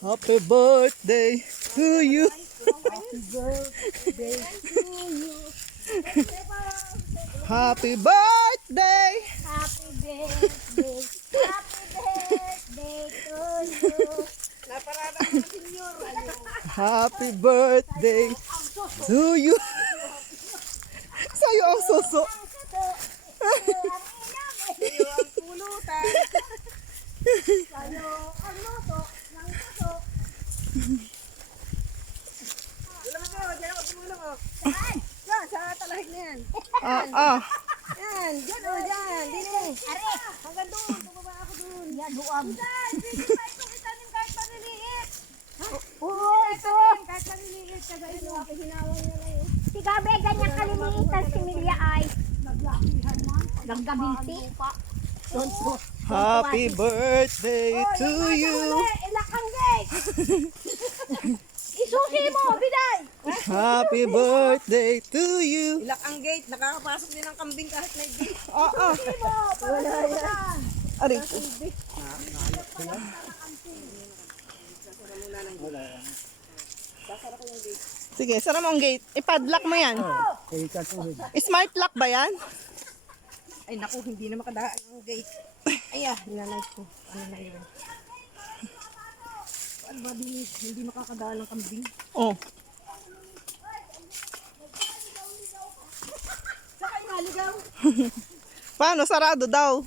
Happy birthday to you. Happy birthday to you. Happy birthday. Happy birthday. Happy birthday to you. Happy birthday to you. Sa'yo ang suso. Sa'yo ang pulutan. Sa'yo ang luto ng puso. Ulam mo, diyan ako tumulong ko. Yan, sa talahig na yan. Yan, dyan o, dyan. Dini. Hanggang doon, bumaba ako doon. Yan, huwag. Dyan, dito pa itong itanim kahit maliliit. Oo, ito. Kahit maliliit. Kasi ito, hinawang niya lang yun. Si Gabi, ganyan kaliliitan si Milya ay. Naggabinti. Happy birthday to you. Ilakang gate. Isusi mo, biday! Happy birthday to you. Ilak ang gate, nakakapasok din ang kambing kahit may gate. Oo. Wala yan. Ari. Sige, sara mo ang gate. I-padlock mo yan. Smart lock ba yan? Ay naku, hindi na makadaan ang gate. Ay nilalay ko. Ano na yun? Ano ba din, hindi makakadaan ng kambing? Oh. Saka yung haligaw. Paano? Sarado daw.